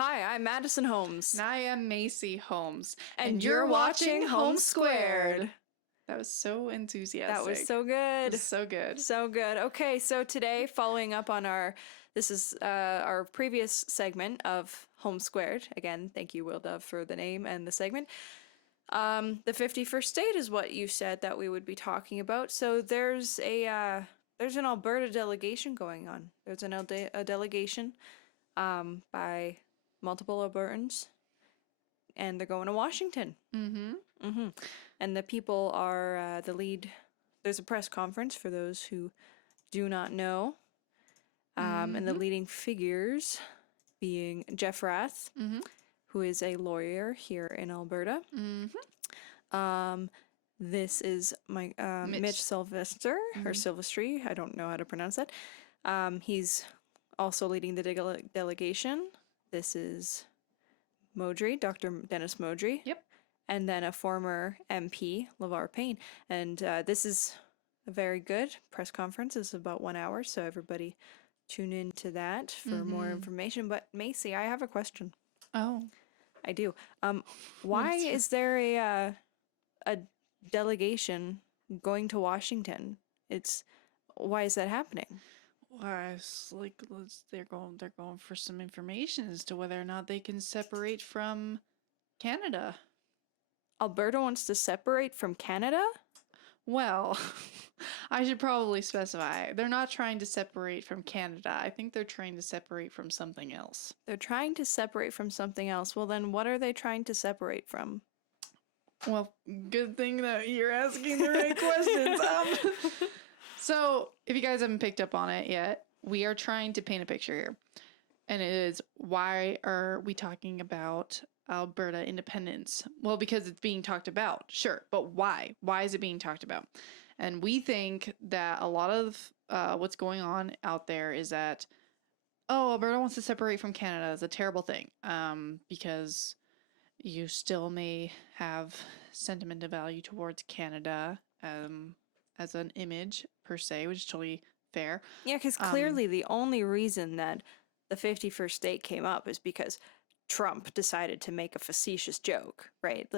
Hi, I'm Madison Holmes. And I am Macy Holmes. And you're watching Holmes Squared. That was so enthusiastic. That was so good. It was so good. So good. Okay, so today, following up on our previous segment of Holmes Squared. Again, thank you, Will Dove, for the name and the segment. The 51st state is what you said that we would be talking about. So there's an Alberta delegation going on. There's a delegation by multiple Albertans, and they're going to Washington. And the people are the lead. There's a press conference for those who do not know. And the leading figures being Jeff Rath, who is a lawyer here in Alberta. This is my Mitch Sylvester, or Silvestri. I don't know how to pronounce that. He's also leading the delegation. This is Modry, Dr. Dennis Modry. Yep. And then a former MP, LeVar Payne. And this is a very good press conference. It's about 1 hour, so everybody tune into that for more information. But Macy, I have a question. Oh. I do. Why is there a delegation going to Washington? Why is that happening? Well, it's like they're going for some information as to whether or not they can separate from Canada. Alberta wants to separate from Canada? Well, I should probably specify. They're not trying to separate from Canada. I think they're trying to separate from something else. They're trying to separate from something else. Well, then what are they trying to separate from? Well, good thing that you're asking the right questions. So, if you guys haven't picked up on it yet, we are trying to paint a picture here. And it is, why are we talking about Alberta independence? Well, because it's being talked about, sure. But why? Why is it being talked about? And we think that a lot of what's going on out there is that, Alberta wants to separate from Canada. It's a terrible thing because you still may have sentimental value towards Canada as an image per se, which is totally fair. Yeah, because clearly the only reason that the 51st state came up is because Trump decided to make a facetious joke, right?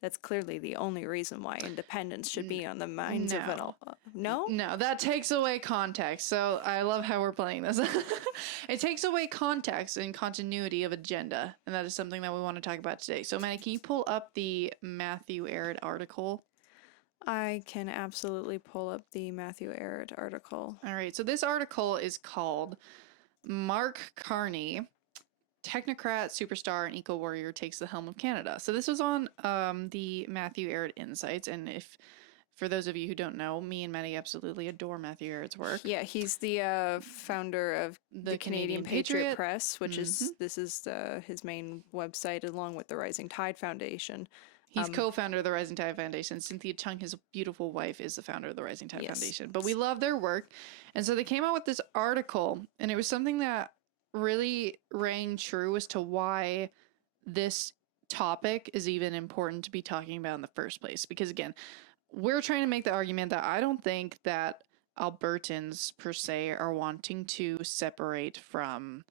That's clearly the only reason why independence should be on the minds of it all. No? No, that takes away context. So I love how we're playing this. It takes away context and continuity of agenda. And that is something that we want to talk about today. So, Maddie, can you pull up the Matthew Ehret article? I can absolutely pull up the Matthew Ehret article. All right. So this article is called Mark Carney, Technocrat, Superstar, and Eco Warrior Takes the Helm of Canada. So this was on the Matthew Ehret Insights. And for those of you who don't know, me and Maddy absolutely adore Matthew Ehret's work. Yeah, he's the founder of the Canadian Patriot Press, which is his main website, along with the Rising Tide Foundation. He's co-founder of the Rising Tide Foundation. Cynthia Chung, his beautiful wife, is the founder of the Rising Tide Foundation. But we love their work. And so they came out with this article, and it was something that really rang true as to why this topic is even important to be talking about in the first place. Because, again, we're trying to make the argument that I don't think that Albertans, per se, are wanting to separate from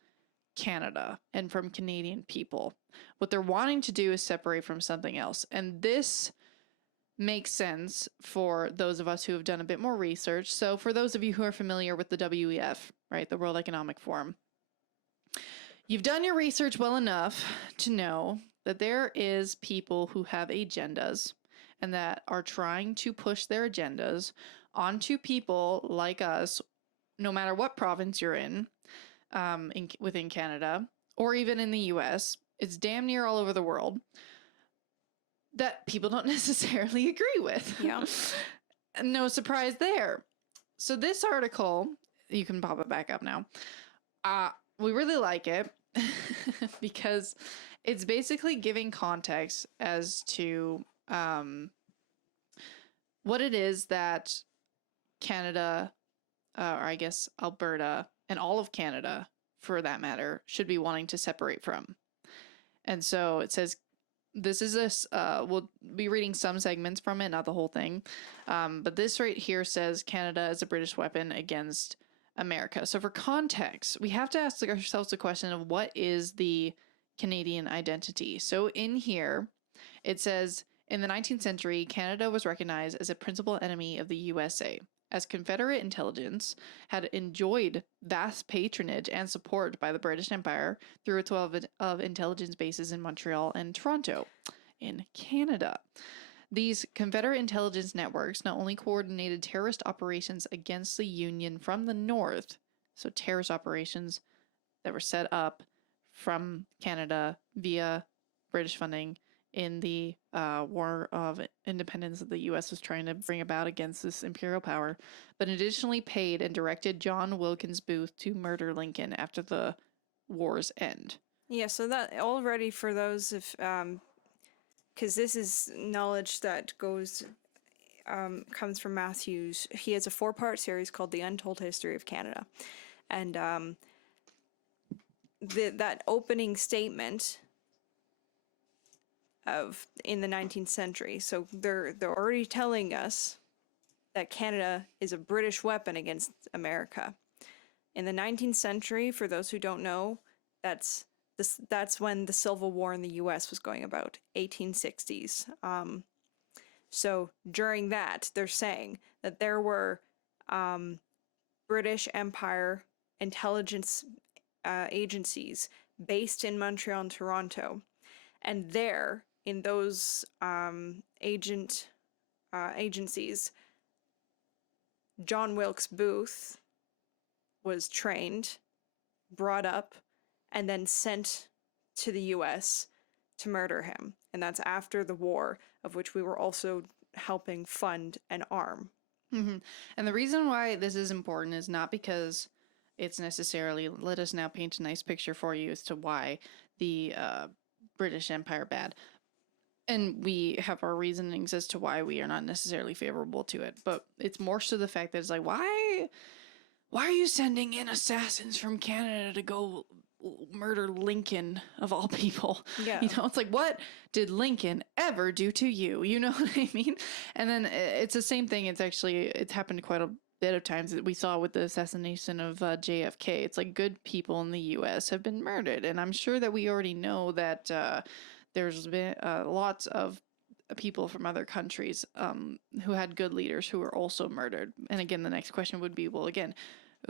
Canada and from Canadian people. What they're wanting to do is separate from something else. And this makes sense for those of us who have done a bit more research. So for those of you who are familiar with the WEF, right, the World Economic Forum, you've done your research well enough to know that there is people who have agendas and that are trying to push their agendas onto people like us, no matter what province you're in within Canada, or even in the US. It's damn near all over the world that people don't necessarily agree with. Yeah. No surprise there. So this article, you can pop it back up now. We really like it because it's basically giving context as to what it is that Canada, or I guess Alberta, and all of Canada, for that matter, should be wanting to separate from. And so it says, we'll be reading some segments from it, not the whole thing. But this right here says Canada is a British weapon against America. So for context, we have to ask ourselves the question of what is the Canadian identity. So in here, it says, in the 19th century, Canada was recognized as a principal enemy of the USA, as Confederate intelligence had enjoyed vast patronage and support by the British Empire through its wealth of intelligence bases in Montreal and Toronto in Canada. These Confederate intelligence networks not only coordinated terrorist operations against the Union from the North, so terrorist operations that were set up from Canada via British funding in the War of Independence that the U.S. was trying to bring about against this imperial power, but additionally paid and directed John Wilkes Booth to murder Lincoln after the war's end. Yeah, so that already for those if because this is knowledge that comes from Matthew's. He has a 4-part series called The Untold History of Canada, and that opening statement of in the 19th century. So they're already telling us that Canada is a British weapon against America. In the 19th century, for those who don't know, that's when the Civil War in the U.S. was going about, 1860s. So during that, they're saying that there were British Empire intelligence agencies based in Montreal and Toronto, and there in those agencies, John Wilkes Booth was trained, brought up, and then sent to the U.S. to murder him. And that's after the war, of which we were also helping fund and arm. Mm-hmm. And the reason why this is important is not because it's necessarily, let us now paint a nice picture for you as to why the British Empire bad. And we have our reasonings as to why we are not necessarily favorable to it. But it's more so the fact that it's like, why are you sending in assassins from Canada to go murder Lincoln of all people? Yeah. You know, it's like, what did Lincoln ever do to you? You know what I mean? And then it's the same thing. It's happened quite a bit of times that we saw with the assassination of JFK. It's like good people in the U.S. have been murdered. And I'm sure that we already know that there's been lots of people from other countries who had good leaders who were also murdered. And again, the next question would be, well, again,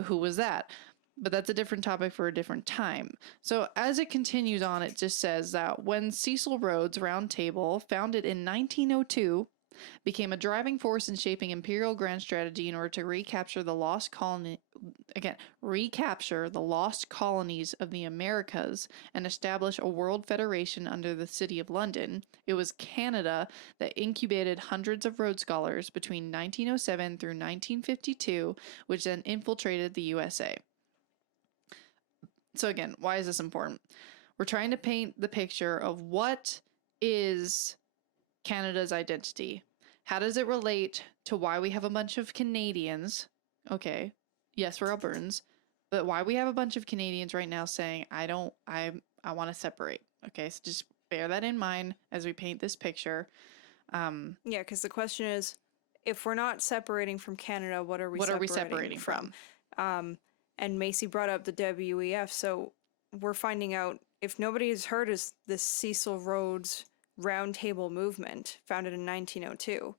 who was that? But that's a different topic for a different time. So as it continues on, it just says that when Cecil Rhodes' Round Table, founded in 1902, became a driving force in shaping imperial grand strategy in order to recapture the lost colonies of the Americas and establish a world federation under the City of London. It was Canada that incubated hundreds of Rhodes Scholars between 1907 through 1952, which then infiltrated the USA. So again, why is this important? We're trying to paint the picture of what is Canada's identity. How does it relate to why we have a bunch of Canadians? Okay, yes, we're Albertans, but why we have a bunch of Canadians right now saying, I want to separate. Okay, so just bear that in mind as we paint this picture. Yeah, because the question is, if we're not separating from Canada, what are we separating from? And Macy brought up the WEF, so we're finding out, if nobody has heard of this Cecil Rhodes Round Table movement, founded in 1902.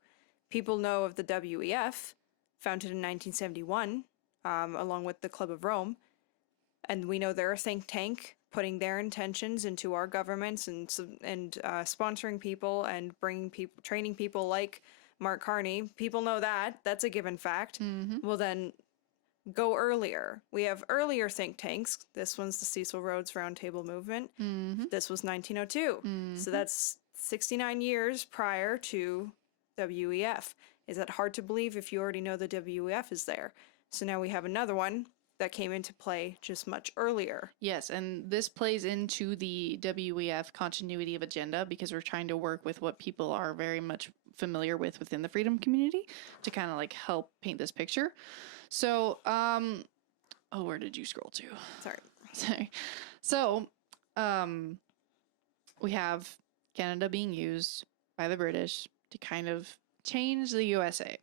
People know of the WEF, founded in 1971, along with the Club of Rome. And we know they're a think tank, putting their intentions into our governments and sponsoring people and bringing people, training people like Mark Carney. People know that. That's a given fact. Mm-hmm. Well, then go earlier. We have earlier think tanks. This one's the Cecil Rhodes Round Table movement. Mm-hmm. This was 1902. Mm-hmm. So that's 69 years prior to WEF. Is that hard to believe if you already know the WEF is there? So now we have another one that came into play just much earlier. Yes, and this plays into the WEF continuity of agenda because we're trying to work with what people are very much familiar with within the freedom community to kind of like help paint this picture. So, where did you scroll to? Sorry. So, we have Canada being used by the British to kind of change the USA.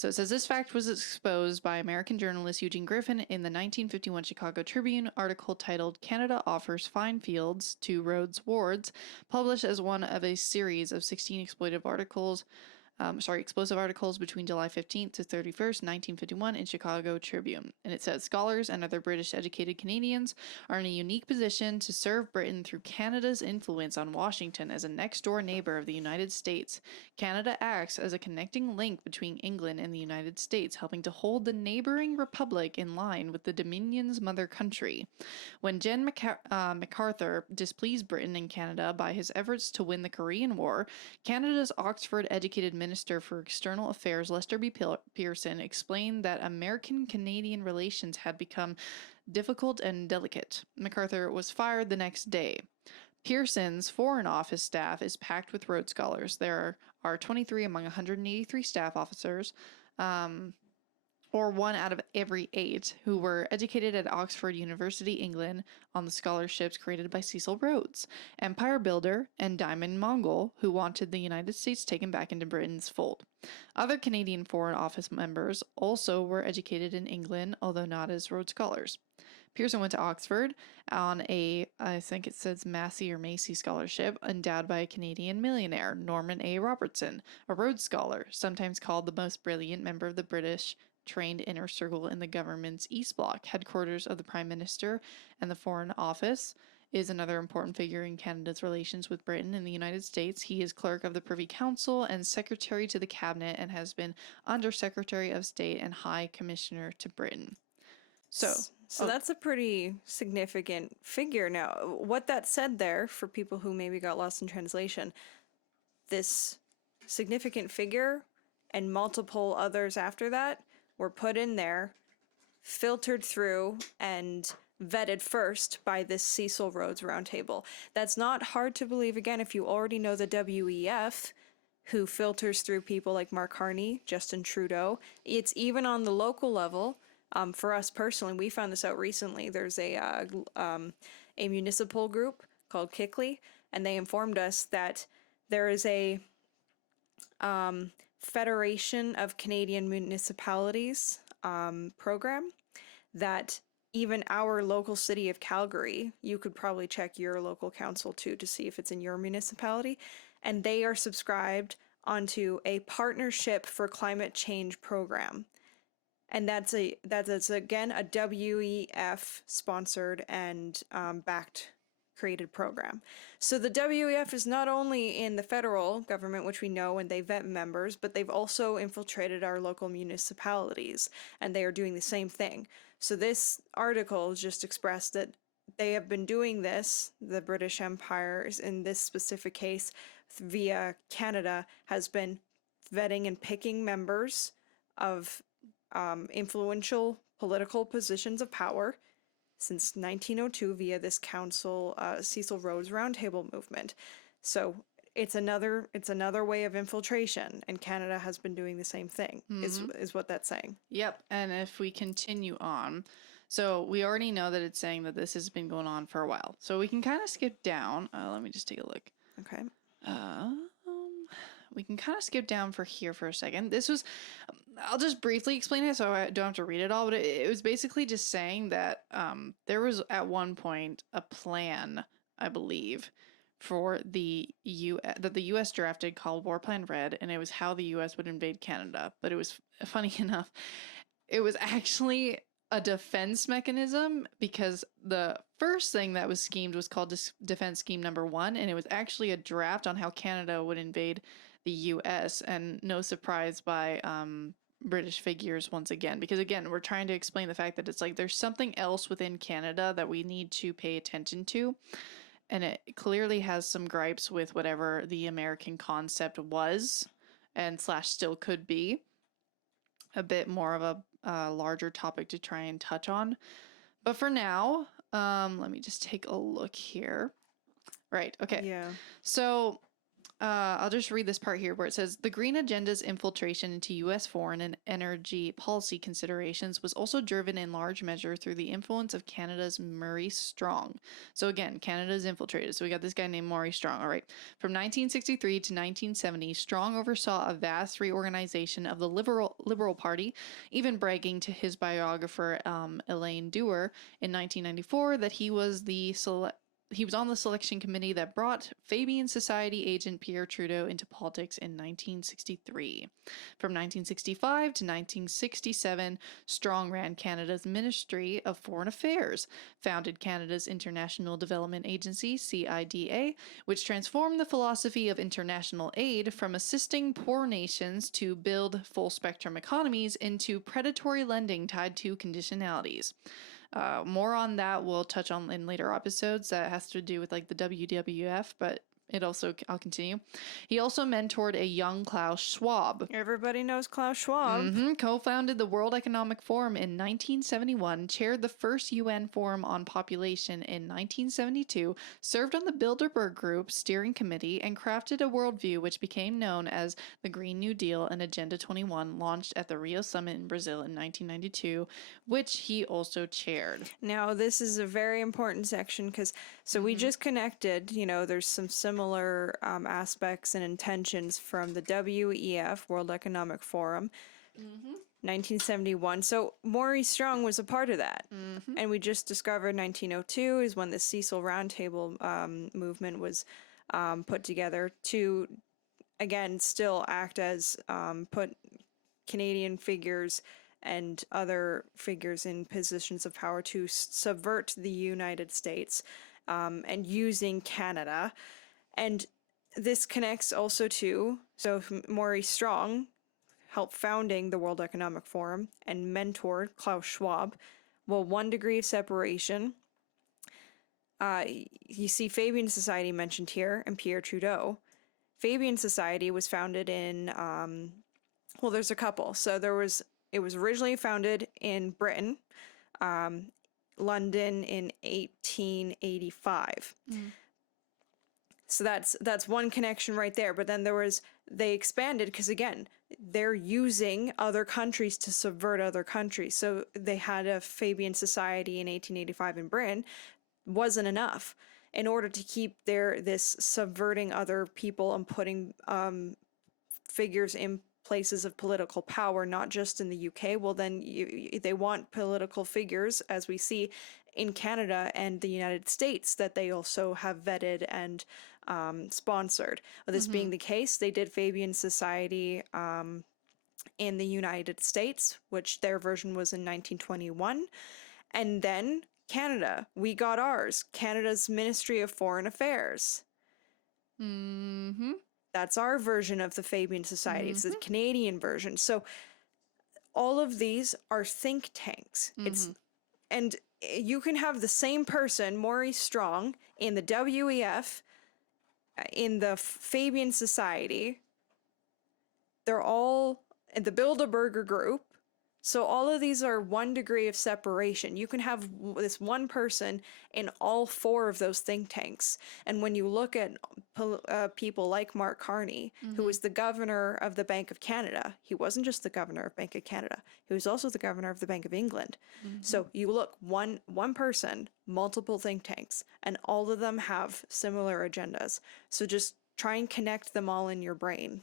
So it says this fact was exposed by American journalist Eugene Griffin in the 1951 Chicago Tribune article titled Canada Offers Fine Fields to Rhodes Wards, published as one of a series of 16 explosive articles between July 15th to 31st, 1951 in Chicago Tribune. And it says, scholars and other British educated Canadians are in a unique position to serve Britain through Canada's influence on Washington as a next-door neighbor of the United States. Canada acts as a connecting link between England and the United States, helping to hold the neighboring republic in line with the Dominion's mother country. When MacArthur displeased Britain and Canada by his efforts to win the Korean War, Canada's Oxford-educated Minister for External Affairs Lester B. Pearson explained that American-Canadian relations had become difficult and delicate. MacArthur was fired the next day. Pearson's Foreign Office staff is packed with Rhodes Scholars. There are 23 among 183 staff officers, or 1 out of every 8, who were educated at Oxford University, England, on the scholarships created by Cecil Rhodes, Empire Builder, and Diamond Mongol, who wanted the United States taken back into Britain's fold. Other Canadian Foreign Office members also were educated in England, although not as Rhodes Scholars. Pearson went to Oxford on a, I think it says Massey or Macy scholarship, endowed by a Canadian millionaire, Norman A. Robertson, a Rhodes Scholar, sometimes called the most brilliant member of the British trained inner circle in the government's East Bloc. Headquarters of the Prime Minister and the Foreign Office is another important figure in Canada's relations with Britain and the United States. He is clerk of the Privy Council and secretary to the cabinet and has been Under Secretary of State and High Commissioner to Britain. So that's a pretty significant figure. Now, what that said there, for people who maybe got lost in translation, this significant figure and multiple others after that were put in there, filtered through, and vetted first by this Cecil Rhodes Roundtable. That's not hard to believe, again, if you already know the WEF, who filters through people like Mark Carney, Justin Trudeau. It's even on the local level. For us personally, we found this out recently. There's a municipal group called Kickley, and they informed us that there is a Federation of Canadian Municipalities program that even our local city of Calgary, you could probably check your local council too to see if it's in your municipality, and they are subscribed onto a Partnership for Climate Change program. And that's again a WEF sponsored and backed created program. So the WEF is not only in the federal government, which we know, and they vet members, but they've also infiltrated our local municipalities, and they are doing the same thing. So this article just expressed that they have been doing this, the British Empire, in this specific case, via Canada, has been vetting and picking members of influential political positions of power since 1902 via this council, Cecil Rhodes Roundtable movement. So it's another way of infiltration, and Canada has been doing the same thing. Is what that's saying. Yep. And if we continue on, so we already know that it's saying that this has been going on for a while. So we can kind of skip down. Let me just take a look. Okay. We can kind of skip down for here for a second. This was, I'll just briefly explain it so I don't have to read it all, but it was basically just saying that there was at one point a plan, I believe, for that the U.S. drafted called War Plan Red, and it was how the U.S. would invade Canada. But it was, funny enough, it was actually a defense mechanism, because the first thing that was schemed was called Defense Scheme Number 1, and it was actually a draft on how Canada would invade the U.S., and no surprise by British figures once again, because again, we're trying to explain the fact that it's like there's something else within Canada that we need to pay attention to, and it clearly has some gripes with whatever the American concept was and / still could be. A bit more of a larger topic to try and touch on, but for now, let me just take a look here. Right, okay. Yeah. So I'll just read this part here where it says the Green Agenda's infiltration into U.S. foreign and energy policy considerations was also driven in large measure through the influence of Canada's Murray Strong. So again, Canada's infiltrated. So we got this guy named Murray Strong. All right. From 1963 to 1970, Strong oversaw a vast reorganization of the Liberal Party, even bragging to his biographer Elaine Dewar in 1994 that he was on the selection committee that brought Fabian Society agent Pierre Trudeau into politics in 1963. From 1965 to 1967, Strong ran Canada's Ministry of Foreign Affairs, founded Canada's International Development Agency, CIDA, which transformed the philosophy of international aid from assisting poor nations to build full-spectrum economies into predatory lending tied to conditionalities. More on that we'll touch on in later episodes that has to do with like the WWF, but I'll continue. He also mentored a young Klaus Schwab. Everybody knows Klaus Schwab. Co-founded the World Economic Forum in 1971, chaired the first UN Forum on Population in 1972, served on the Bilderberg Group steering committee, and crafted a worldview which became known as the Green New Deal and Agenda 21, launched at the Rio Summit in Brazil in 1992, which he also chaired. Now, this is a very important section because we just connected, there's some similar aspects and intentions from the WEF, World Economic Forum, 1971. So Maury Strong was a part of that. And we just discovered 1902 is when the Cecil Roundtable movement was put together to, again, still act as put Canadian figures and other figures in positions of power to subvert the United States and using Canada. And this connects also to, Maury Strong helped founding the World Economic Forum and mentored Klaus Schwab. Well, 1 degree of separation. You see Fabian Society mentioned here and Pierre Trudeau. Fabian Society was founded in, there's a couple. So it was originally founded in Britain, London in 1885. So that's one connection right there. But then they expanded because, again, they're using other countries to subvert other countries. So they had a Fabian Society in 1885 in Britain. Wasn't enough. In order to keep this subverting other people and putting figures in places of political power, not just in the UK, well then they want political figures, as we see in Canada and the United States, that they also have vetted and sponsored. This being the case, they did Fabian Society in the United States, which their version was in 1921. And then Canada, we got ours, Canada's Ministry of Foreign Affairs. That's our version of the Fabian Society. It's the Canadian version. So all of these are think tanks. And you can have the same person, Maury Strong, in the WEF, in the Fabian Society. They're all in the Bilderberger Group. So all of these are 1 degree of separation. You can have this one person in all 4 of those think tanks. And when you look at people like Mark Carney, who was the governor of the Bank of Canada, he wasn't just the governor of Bank of Canada. He was also the governor of the Bank of England. So you look, one person, multiple think tanks, and all of them have similar agendas. So just try and connect them all in your brain.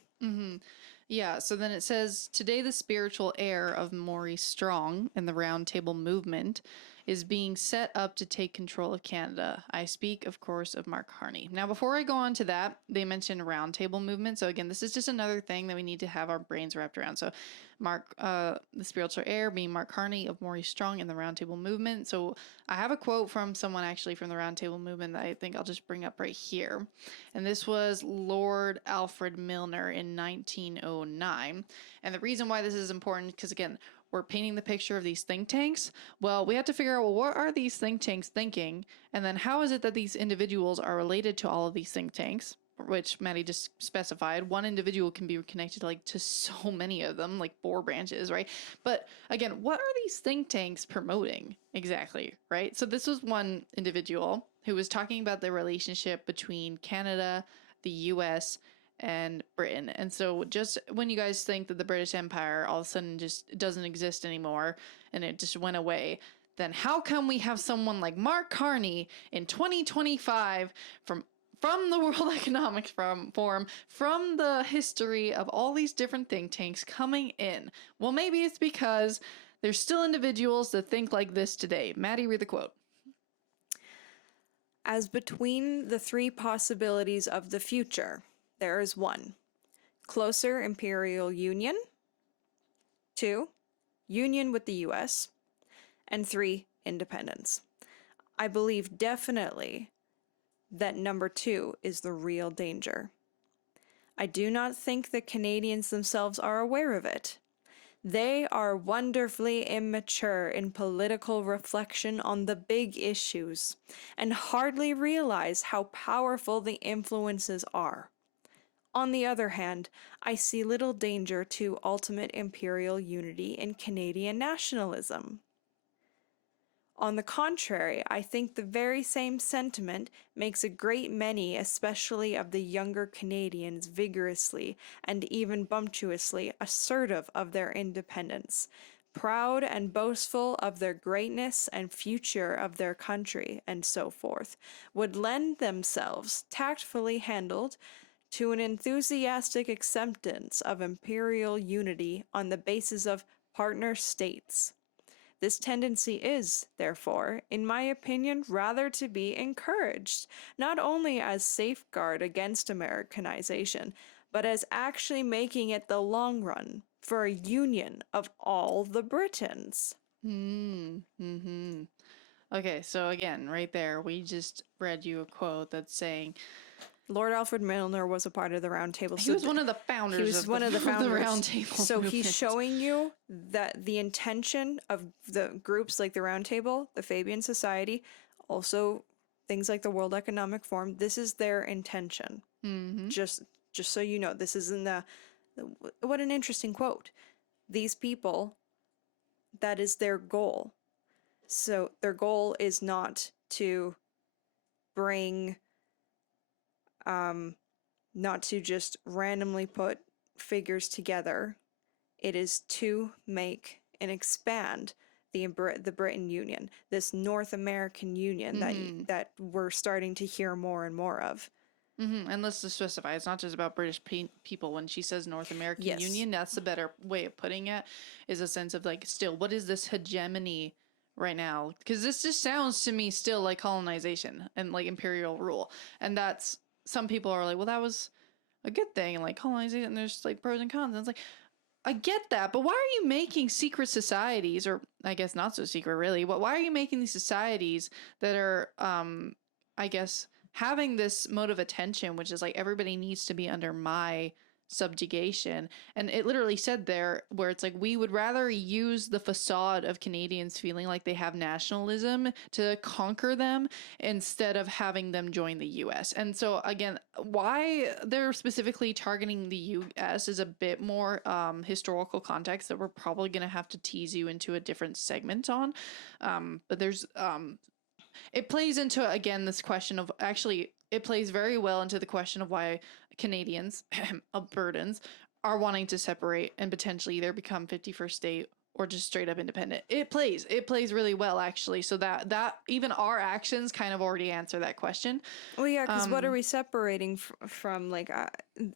Yeah, so then it says, today the spiritual heir of Maury Strong and the Round Table movement is being set up to take control of Canada. I speak, of course, of Mark Carney. Now, before I go on to that, they mentioned Round Table movement. So again, this is just another thing that we need to have our brains wrapped around. So Mark, the spiritual heir being Mark Carney of Maury Strong in the Round Table movement. So I have a quote from someone actually from the Round Table movement that I think I'll just bring up right here. And this was Lord Alfred Milner in 1909. And the reason why this is important, because again, we're painting the picture of these think tanks. Well, we have to figure out, well, what are these think tanks thinking? And then how is it that these individuals are related to all of these think tanks, which Maddie just specified. One individual can be connected to so many of them, like 4 branches, right? But again, what are these think tanks promoting exactly, right? So this was one individual who was talking about the relationship between Canada the US, and Britain. And so just when you guys think that the British Empire all of a sudden just doesn't exist anymore and it just went away, then how come we have someone like Mark Carney in 2025 from the World Economic Forum, from the history of all these different think tanks coming in? Well, maybe it's because there's still individuals that think like this today. Maddie, read the quote. As between the three possibilities of the future, there is one: closer imperial union, 2, union with the US, and 3, independence. I believe definitely that number 2 is the real danger. I do not think the Canadians themselves are aware of it. They are wonderfully immature in political reflection on the big issues and hardly realize how powerful the influences are. On the other hand, I see little danger to ultimate imperial unity in Canadian nationalism. On the contrary, I think the very same sentiment makes a great many, especially of the younger Canadians, vigorously and even bumptiously assertive of their independence, proud and boastful of their greatness and future of their country, and so forth, would lend themselves, tactfully handled, to an enthusiastic acceptance of imperial unity on the basis of partner states. This tendency is, therefore, in my opinion, rather to be encouraged, not only as safeguard against Americanization, but as actually making it the long run for a union of all the Britons. Okay, so again, right there, we just read you a quote that's saying Lord Alfred Milner was a part of the Round Table. He was one of the founders. He was one of the founders of the Round Table. So movement. He's showing you that the intention of the groups like the Round Table, the Fabian Society, also things like the World Economic Forum. This is their intention. Just so you know, this isn't what an interesting quote. These people, that is their goal. So their goal is not to bring. Not to just randomly put figures together. It is to make and expand the Britain Union, this North American Union that we're starting to hear more and more of. And let's just specify, it's not just about British people. When she says North American Union, that's the better way of putting it, is a sense of like, still, what is this hegemony right now? Because this just sounds to me still like colonization and like imperial rule. And that's, some people are like, well, that was a good thing, and like colonization, and there's like pros and cons. And it's like, I get that, but why are you making secret societies, or I guess not so secret really, but why are you making these societies that are, I guess, having this mode of attention, which is like everybody needs to be under my subjugation? And it literally said there where it's like, we would rather use the facade of Canadians feeling like they have nationalism to conquer them instead of having them join the US. And so again, why they're specifically targeting the US is a bit more historical context that we're probably going to have to tease you into a different segment on. But there's it plays into, again, this question of, actually, it plays very well into the question of why Canadians, Albertans, are wanting to separate and potentially either become 51st state or just straight up independent. It plays really well, actually. So that even our actions kind of already answer that question. Well, yeah, because what are we separating from? Like,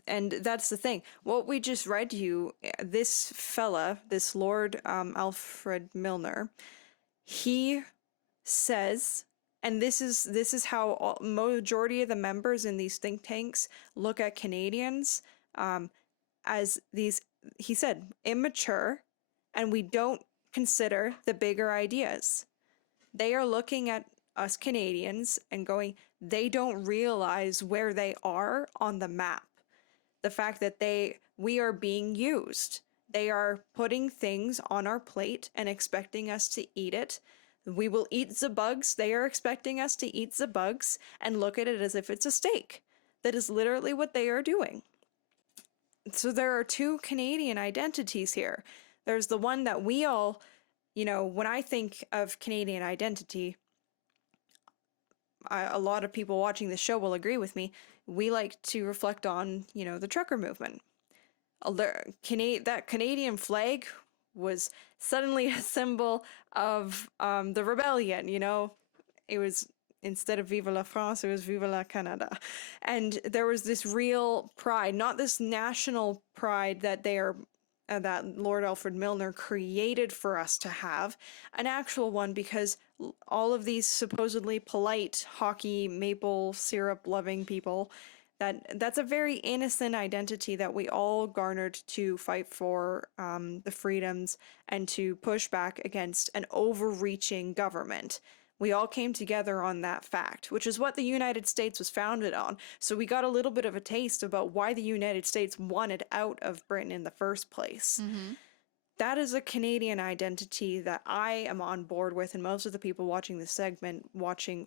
and that's the thing. What we just read to you, this fella, this Lord Alfred Milner, he says. And this is how majority of the members in these think tanks look at Canadians as these, he said, immature, and we don't consider the bigger ideas. They are looking at us Canadians and going, they don't realize where they are on the map. The fact that we are being used. They are putting things on our plate and expecting us to eat it. We will eat the bugs. They are expecting us to eat the bugs and look at it as if it's a steak. That is literally what they are doing. So there are two Canadian identities here. There's the one that we all, when I think of Canadian identity, a lot of people watching the show will agree with me. We like to reflect on, the trucker movement. That Canadian flag was suddenly a symbol of the rebellion. It was, instead of Vive la France, it was Vive la Canada. And there was this real pride, not this national pride that that Lord Alfred Milner created for us to have, an actual one, because all of these supposedly polite hockey maple syrup loving people, that's a very innocent identity that we all garnered to fight for the freedoms and to push back against an overreaching government. We all came together on that fact, which is what the United States was founded on. So we got a little bit of a taste about why the United States wanted out of Britain in the first place. Mm-hmm. That is a Canadian identity that I am on board with, and most of the people watching this segment,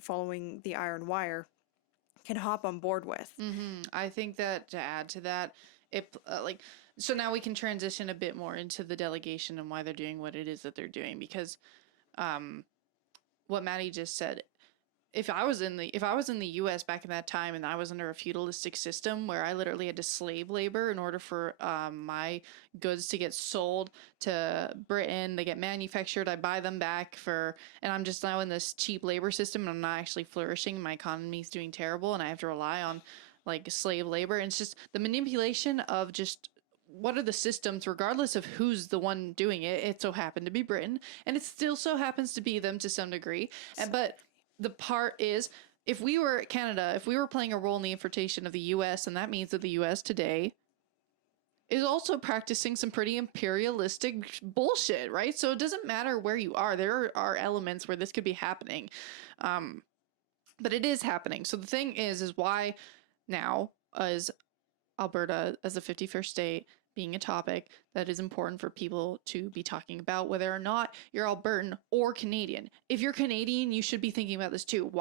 following the Iron Wire, can hop on board with. Mm-hmm. I think that to add to that, so now we can transition a bit more into the delegation and why they're doing what it is that they're doing, because what Maddie just said, if I was in the US back in that time and I was under a feudalistic system where I literally had to slave labor in order for my goods to get sold to Britain, they get manufactured, I buy them back and I'm just now in this cheap labor system and I'm not actually flourishing, my economy's doing terrible and I have to rely on like slave labor. And it's just the manipulation of just what are the systems, regardless of who's the one doing it. It so happened to be Britain, and it still so happens to be them to some degree. But the part is, if we were Canada, if we were playing a role in the infiltration of the US, and that means that the US today is also practicing some pretty imperialistic bullshit, right? So it doesn't matter where you are. There are elements where this could be happening. But it is happening. So the thing is why now is Alberta as the 51st state being a topic that is important for people to be talking about, whether or not you're Albertan or Canadian. If you're Canadian, you should be thinking about this too.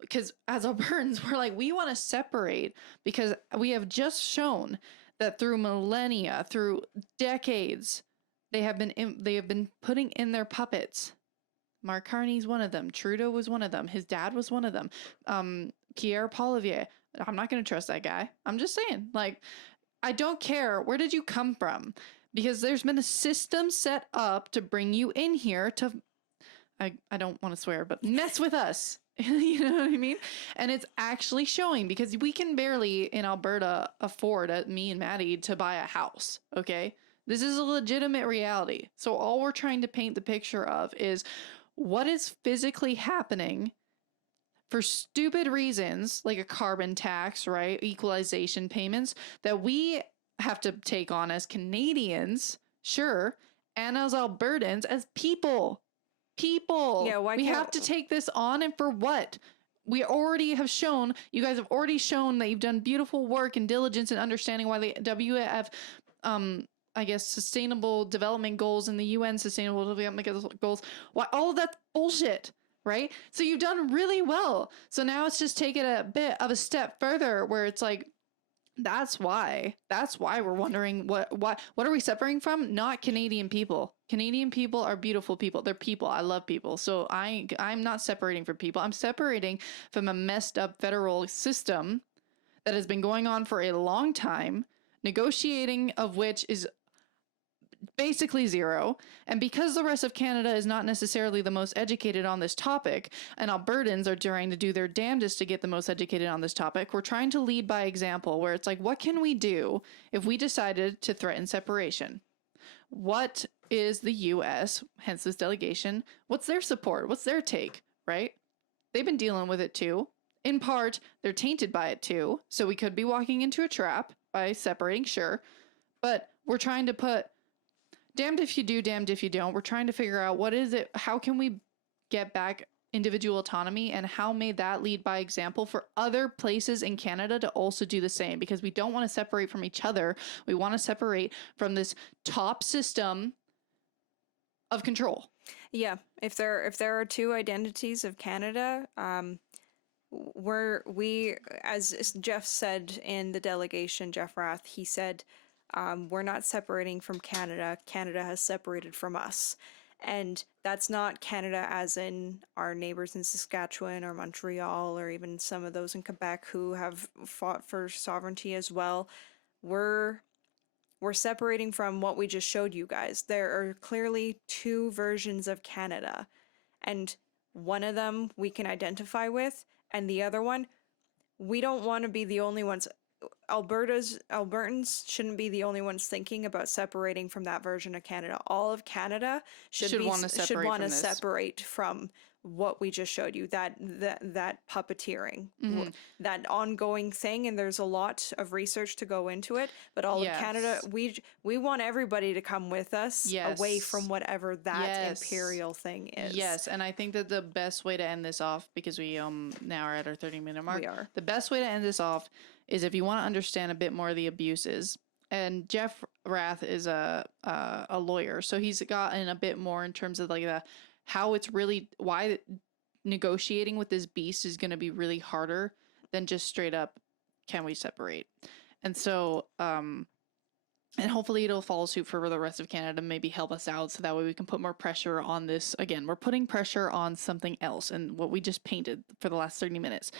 Because as Albertans, we're like, we want to separate because we have just shown that through millennia, through decades, they have been putting in their puppets. Mark Carney's one of them. Trudeau was one of them. His dad was one of them. Pierre Poilievre. I'm not going to trust that guy. I'm just saying, like, I don't care. Where did you come from? Because there's been a system set up to bring you in here to, I don't want to swear, but mess with us. You know what I mean? And it's actually showing, because we can barely in Alberta afford, me and Maddie, to buy a house. Okay. This is a legitimate reality. So all we're trying to paint the picture of is what is physically happening for stupid reasons, like a carbon tax, right? Equalization payments that we have to take on as Canadians, sure, and as Albertans, as people. Yeah, we have to take this on, and for what? We already have shown, you guys have already shown that you've done beautiful work and diligence in understanding why the WF, I guess, sustainable development goals and the UN sustainable development goals, why all of that bullshit. Right? So you've done really well. So now it's just taken a bit of a step further where it's like, that's why we're wondering what are we separating from? Not Canadian people. Canadian people are beautiful people. They're people. I love people. So I'm not separating from people. I'm separating from a messed up federal system that has been going on for a long time, negotiating of which is basically zero. And because the rest of Canada is not necessarily the most educated on this topic, and Albertans are trying to do their damnedest to get the most educated on this topic, we're trying to lead by example, where it's like, what can we do if we decided to threaten separation? What is the US, hence this delegation, what's their support? What's their take, right? They've been dealing with it too. In part, they're tainted by it too. So we could be walking into a trap by separating, sure. But we're trying to put damned if you do, damned if you don't. We're trying to figure out what is it, how can we get back individual autonomy, and how may that lead by example for other places in Canada to also do the same, because we don't want to separate from each other. We want to separate from this top system of control. Yeah, if there are two identities of Canada, we, as Jeff said in the delegation, Jeff Rath, he said, we're not separating from Canada. Canada has separated from us. And that's not Canada as in our neighbors in Saskatchewan or Montreal or even some of those in Quebec who have fought for sovereignty as well. We're separating from what we just showed you guys. There are clearly two versions of Canada, and one of them we can identify with, and the other one, we don't want to be the only ones. Albertans shouldn't be the only ones thinking about separating from that version of Canada. All of Canada should want to separate from what we just showed you, that puppeteering, that ongoing thing. And there's a lot of research to go into it, but all of Canada, we want everybody to come with us away from whatever that imperial thing is. Yes. And I think that the best way to end this off, because we now are at our 30-minute mark, the best way to end this off is if you want to understand a bit more of the abuses. And Jeff Rath is a lawyer, so he's gotten a bit more in terms of like how it's really, why negotiating with this beast is going to be really harder than just straight up, can we separate? And so, and hopefully it'll follow suit for the rest of Canada, maybe help us out so that way we can put more pressure on this. Again, we're putting pressure on something else and what we just painted for the last 30 minutes.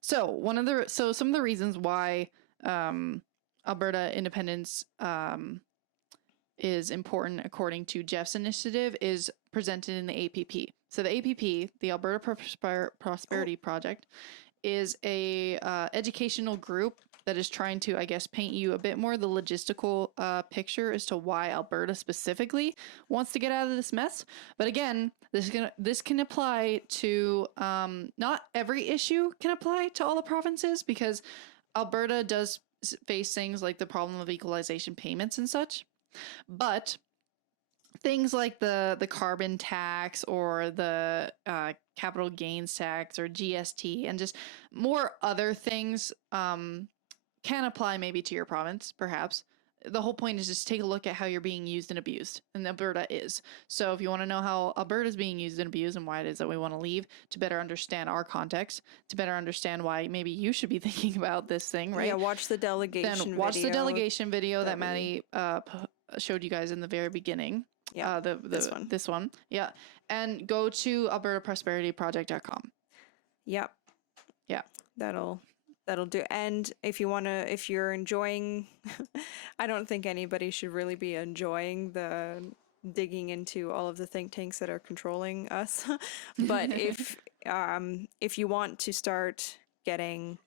So some of the reasons why Alberta independence is important according to Jeff's initiative is presented in the APP. So the APP, the Alberta Prosperity Project, is a educational group that is trying to, I guess, paint you a bit more the logistical picture as to why Alberta specifically wants to get out of this mess. But again, this can apply to not every issue can apply to all the provinces, because Alberta does face things like the problem of equalization payments and such. But things like the carbon tax or the capital gains tax or GST and just more other things can apply maybe to your province, perhaps. The whole point is just take a look at how you're being used and abused, and Alberta is. So if you want to know how Alberta is being used and abused and why it is that we want to leave, to better understand our context, to better understand why maybe you should be thinking about this thing, right? Yeah, watch the delegation video. Then watch the delegation video that Maddy showed you guys in the very beginning. Yeah, this one. Yeah. And go to albertaprosperityproject.com. Yep. Yeah. That'll do. And if you're enjoying, I don't think anybody should really be enjoying the digging into all of the think tanks that are controlling us. But if you want to start doing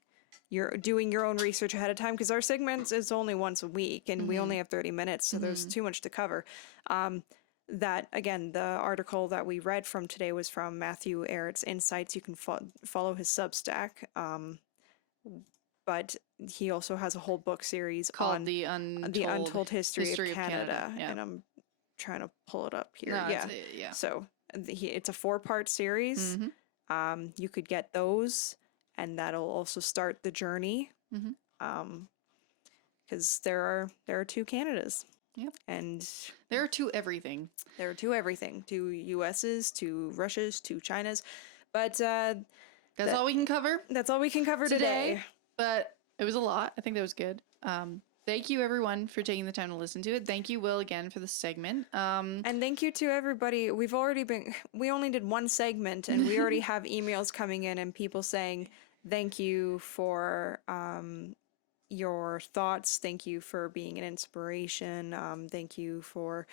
your own research ahead of time, because our segments is only once a week and we only have 30 minutes, so there's too much to cover. That, again, the article that we read from today was from Matthew Ehret's Insights. You can follow his Substack. But he also has a whole book series called on the Untold History of Canada. Yeah. And I'm trying to pull it up here. No, yeah. So it's a 4-part series. You could get those, and that'll also start the journey. Because there are 2 Canadas. Yep. And there are 2 everything. There are 2 everything. 2 US's, 2 Russia's, 2 China's. But that's all we can cover. That's all we can cover today. But it was a lot. I think that was good. Thank you, everyone, for taking the time to listen to it. Thank you, Will, again, for the segment. And thank you to everybody. We only did 1 segment, and we already have emails coming in and people saying thank you for your thoughts. Thank you for being an inspiration. Thank you for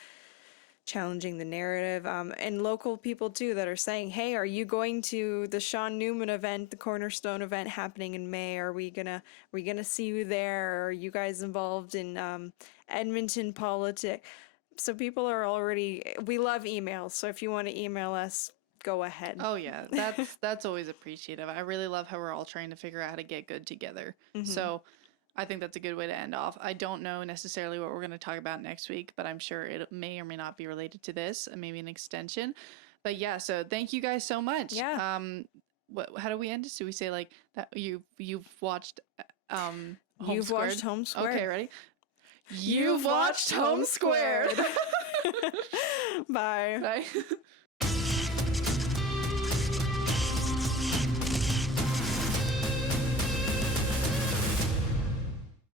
challenging the narrative, and local people too that are saying, hey, are you going to the Sean Newman event, the Cornerstone event happening in May? Are we gonna see you there? Are you guys involved in Edmonton politics? So people are already, we love emails, so if you want to email us, go ahead. Oh yeah, that's always appreciative. I really love how we're all trying to figure out how to get good together. So I think that's a good way to end off. I don't know necessarily what we're going to talk about next week, but I'm sure it may or may not be related to this, maybe an extension. But yeah, so thank you guys so much. Yeah. How do we end this? Do we say like that you've watched You've watched Holmes Squared. Okay, ready? You've watched Holmes Squared. Bye. Bye.